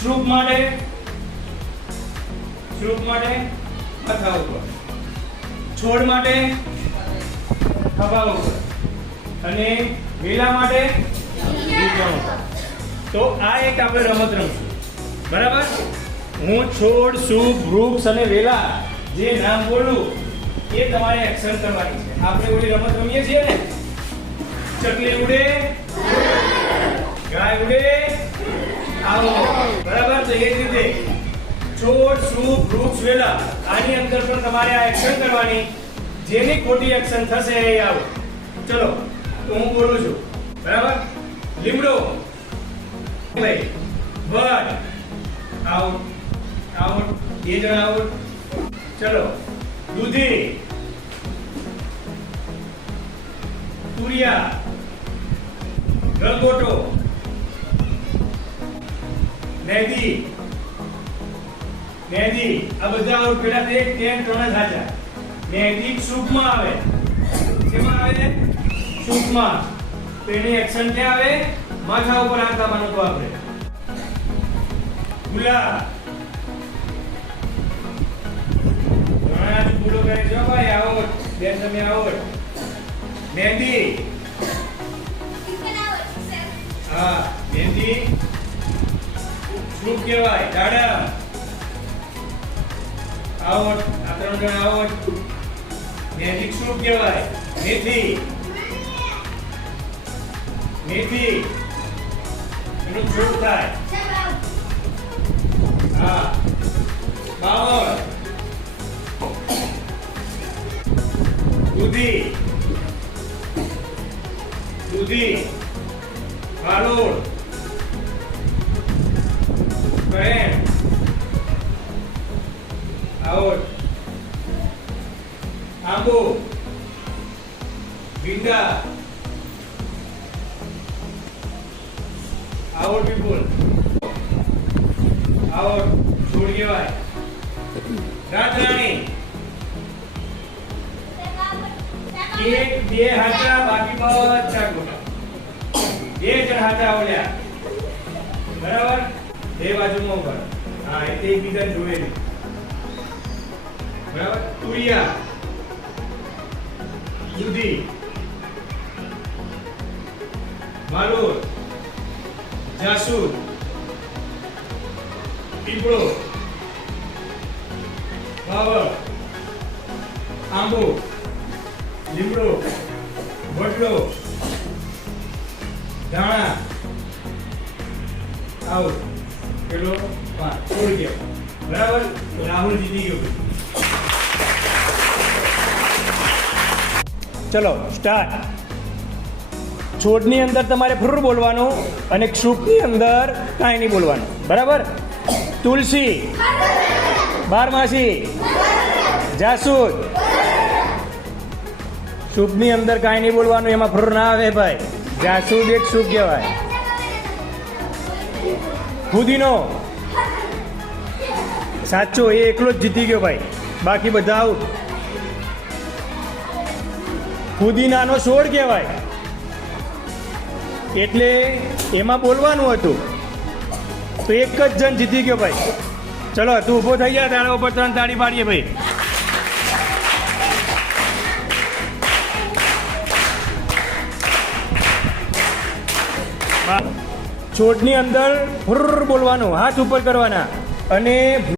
શ્રુપ માટે માથા ઉપર, છોડ માટે ખભા ઉપર અને વેલા માટે ઘૂંટણ ઉપર. તો આ એક આપણે રમત રમશું, બરાબર? હું છોડ, શુભ, વૃક્ષ અને વેલા જે નામ બોલું એ તમારે એક્શન કરવાની છે. આપણે ઓલી રમત રમીએ છીએ ને, ચકલી ઉડે, ગાય ઉડે, આવો, બરાબર? તો એ જ રીતે છોડ, શુભ, વૃક્ષ, વેલા આની અંદર પણ તમારે આ એક્શન કરવાની. જેની ખોટી એક્શન થશે એ આવો. ચલો, તો હું બોલું છું, બરાબર? લીમડો, ભાઈ, બર્ડ, આઉટ, આઉટ, બે જણ આઉટ. ચલો, દૂધી, તુરિયા, ગલગોટો, મહેંદી, આ બધા આઉટ. પેલા બે ત્રણ જ સાચા. મહેંદી સૂપમાં આવે. શેમાં આવે? સૂપમાં. તો એની એક્શન ક્યાં આવે? માથા ઉપર હાથ આપવાનો તો આપણે. ગુલાબ, ઘણા જ ભૂલો કરે છે ભાઈ. આઉટ, બેન તમે આઉટ. મહેંદી, હા, મહેંદી સૂપ કહેવાય. દાડમ, આઉટ. આ ત્રણ જણ આઉટ. મહેંદી સૂપ કહેવાય. મેથી, એનું સૂપ થાય. હા, બાવળ, દૂધી, ફાલોડ, કરેણ, આઉટ. આંબો, ભીંડા, આઉટ. People, out. છોડ કહેવાય. રાતરાણી, એક બે હાથા, બાકી બધા ખોટા. બે જણ હાથા ઓલ્યા, બરાબર? બે બાજુમાં ઉપર. હા, એટલે એકબીજાને જોડેલી, બરાબર? તુરિયા, દૂધી, માલુર, જાસૂદ, પીપળો, બાવળ, આંબો, લીમડો, વડલો, ધાણા, આવું. પેલો 5 છોડ ગયો, બરાબર? તો રાહુલ જીતી ગયો. ચલો, સ્ટાર્ટ. છોડની અંદર તમારે ફ્રુર બોલવાનું અને ક્ષુપની અંદર કાંઈ નહીં બોલવાનું, બરાબર? તુલસી, બારમાસી, જાસૂદ. શુભની અંદર કાંઈ નહીં બોલવાનું, એમાં ફ્રુર ના આવે ભાઈ. જાસૂદ એક શુભ કહેવાય. ફુદીનો, સાચો, એ એકલો જ જીતી ગયો ભાઈ, બાકી બધા આઉટ. ફુદીનાનો છોડ કહેવાય, એટલે એમાં બોલવાનું હતું. તો એક જ જણ જીતી ગયો ભાઈ. ચલો, તું ઊભો થઈ ગયા, તારા ઉપર 3 તાળી પાડીએ ભાઈ. છોડની અંદર ફુર બોલવાનું, હાથ ઉપર કરવાના અને